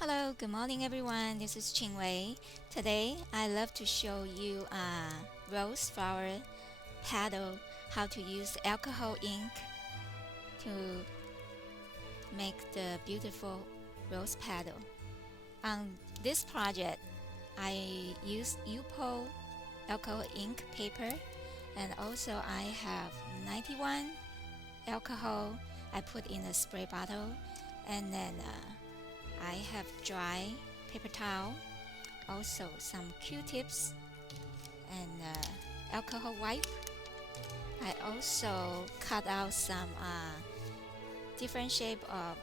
Hello, good morning everyone. This is Ching-Hui. Today, I love to show you a rose flower petal, how to use alcohol ink to make the beautiful rose petal. On this project, I used UPO alcohol ink paper, and also I have 91 alcohol I put in a spray bottle, and then I have dry paper towel, also some Q-tips and alcohol wipe. I also cut out some different shape of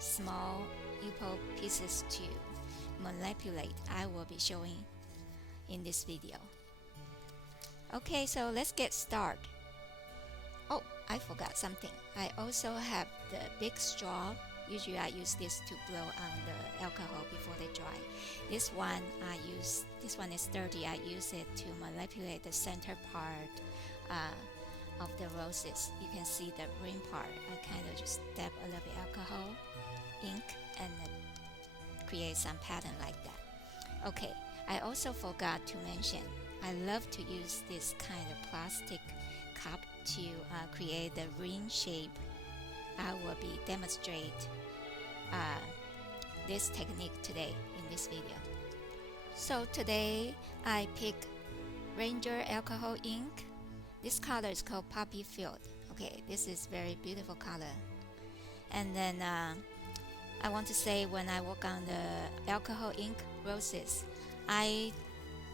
small UPO pieces to manipulate. I will be showing in this video. Okay, so let's get started. Oh, I forgot something. I also have the big straw. Usually I use this to blow on the alcohol before they dry. This one is dirty. I use it to manipulate the center part of the roses. You can see the green part. I kind of just dab a little bit alcohol, ink, and create some pattern like that. Okay, I also forgot to mention, I love to use this kind of plastic cup to create the ring shape. I will be demonstrate this technique today in this video. So today I pick Ranger alcohol ink. This color is called Poppy Field. Okay, this is very beautiful color. And then I want to say, when I work on the alcohol ink roses, I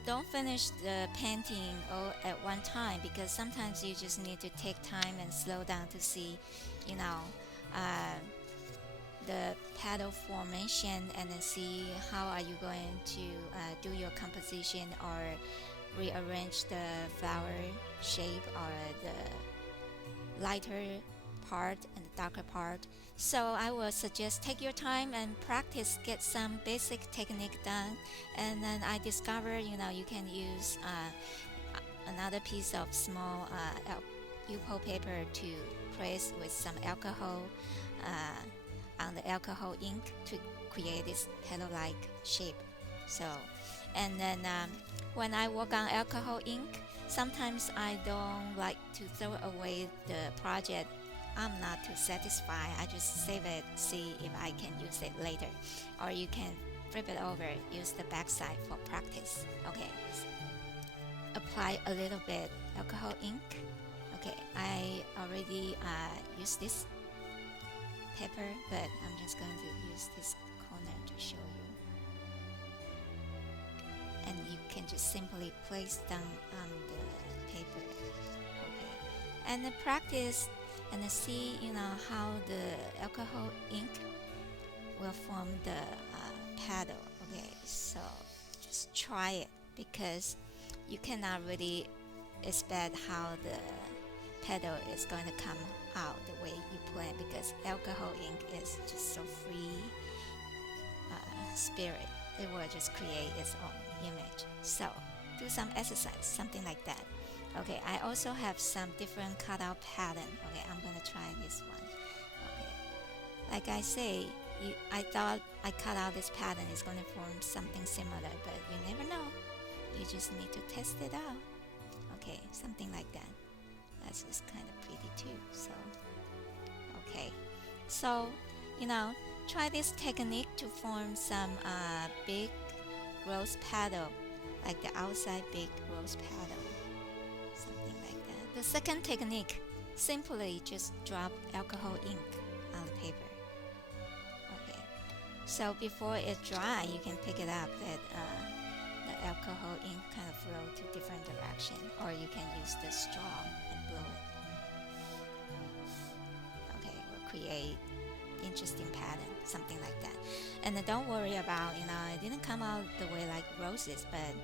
don't finish the painting all at one time, because sometimes you just need to take time and slow down to see, the petal formation, and then see how are you going to do your composition or rearrange the flower shape, or the lighter part and the darker part. So I will suggest take your time and practice, get some basic technique done, and then I discover you can use another piece of small UPO paper to press with some alcohol on the alcohol ink to create this petal-like shape. So, and then when I work on alcohol ink, sometimes I don't like to throw away the project. I'm not too satisfied. I just save it, see if I can use it later. Or you can flip it over, use the back side for practice. Okay, apply a little bit alcohol ink. Okay, I already used this paper, but I'm just going to use this corner to show you. And you can just simply place down on the paper. Okay, and then practice and then see how the alcohol ink will form the petal. Okay, so just try it, because you cannot really expect how the petal is going to come out the way you plan, because alcohol ink is just so free spirit. It will just create its own image. So do some exercise, something like that. Okay, I also have some different cutout pattern. Okay, I'm gonna try this one. Okay, like I say, I thought I cut out this pattern is gonna form something similar, but you never know. You just need to test it out. Okay, something like that. That's just kind of pretty too. So, okay, so try this technique to form some big rose petal, like the outside big rose petal, something like that. The second technique, simply just drop alcohol ink on the paper. Okay, so before it dry, you can pick it up, that the alcohol ink kind of flow to different direction, or you can use the straw and blow it. Okay, we'll create interesting pattern, something like that. And then don't worry about it didn't come out the way like roses, but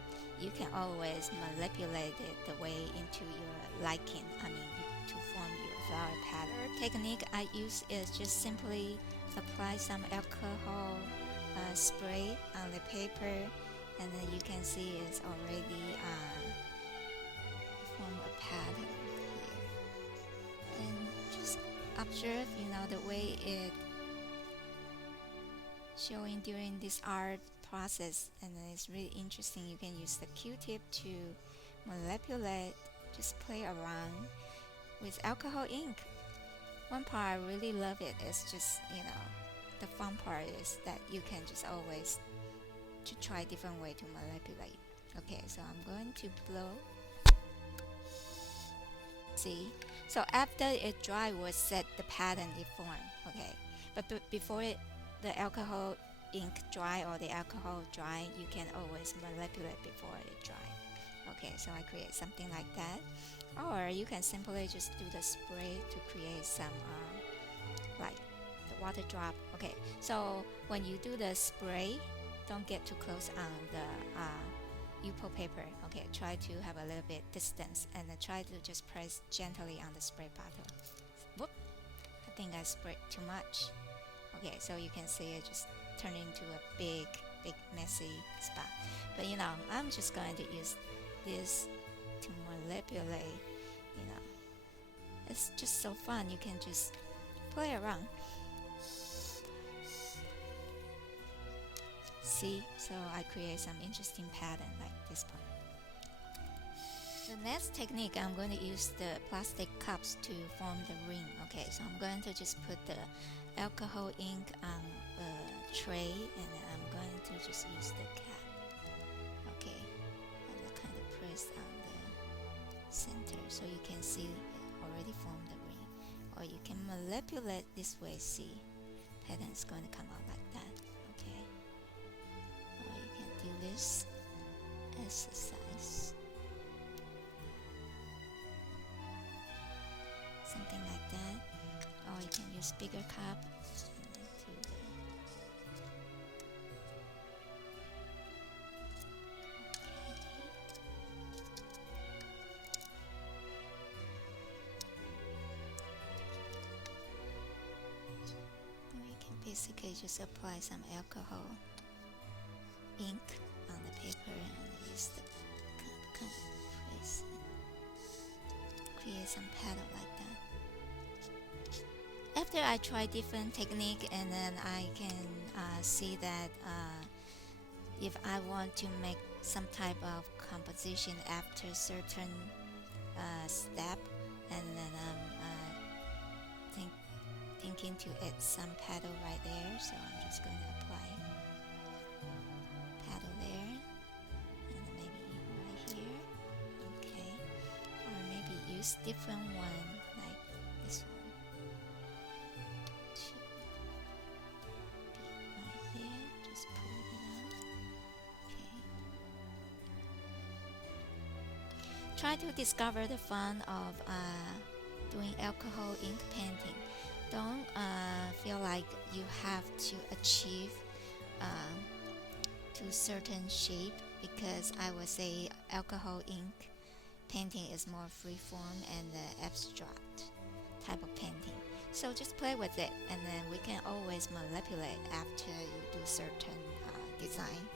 you can always manipulate it the way into your liking. To form your flower pattern. Technique I use is just simply apply some alcohol spray on the paper, and then you can see it's already form a pattern here. And just observe the way it showing during this art process, and then it's really interesting. You can use the Q-tip to manipulate, just play around with alcohol ink. One part I really love it is just, the fun part is that you can just always to try different way to manipulate. Okay, so I'm going to blow. See, so after it dry, we'll set the pattern it formed. Okay, but before the alcohol ink dry or the alcohol dry, you can always manipulate before it dry. Okay, so I create something like that, or you can simply just do the spray to create some like the water drop. Okay, so when you do the spray, don't get too close on the Yupo paper. Okay, try to have a little bit distance and try to just press gently on the spray bottle. Whoop! I think I sprayed too much. Okay, so you can see it just turn into a big messy spot. But I'm just going to use this to manipulate. It's just so fun. You can just play around. See, so I create some interesting pattern like this part. The next technique, I'm going to use the plastic cups to form the ring. Okay, so I'm going to just put the alcohol ink on a tray, and then I'm going to just use the cap. Okay, and I kind of press on the center so you can see it already formed the ring. Or you can manipulate this way. See, pattern is going to come out like that. Okay, or you can do this exercise. Something like that, or you can use bigger cup or you can basically just apply some alcohol ink on the paper and use the cup, kind of press it, create some pattern like that. After I try different technique, and then I can see that if I want to make some type of composition after certain step, and then I'm thinking to add some petal right there, so I'm just going to apply petal there, and then maybe right here. Okay, or maybe use different one like this one. Try to discover the fun of doing alcohol ink painting. Don't feel like you have to achieve to certain shape, because I would say alcohol ink painting is more free form and abstract type of painting. So just play with it, and then we can always manipulate after you do certain design.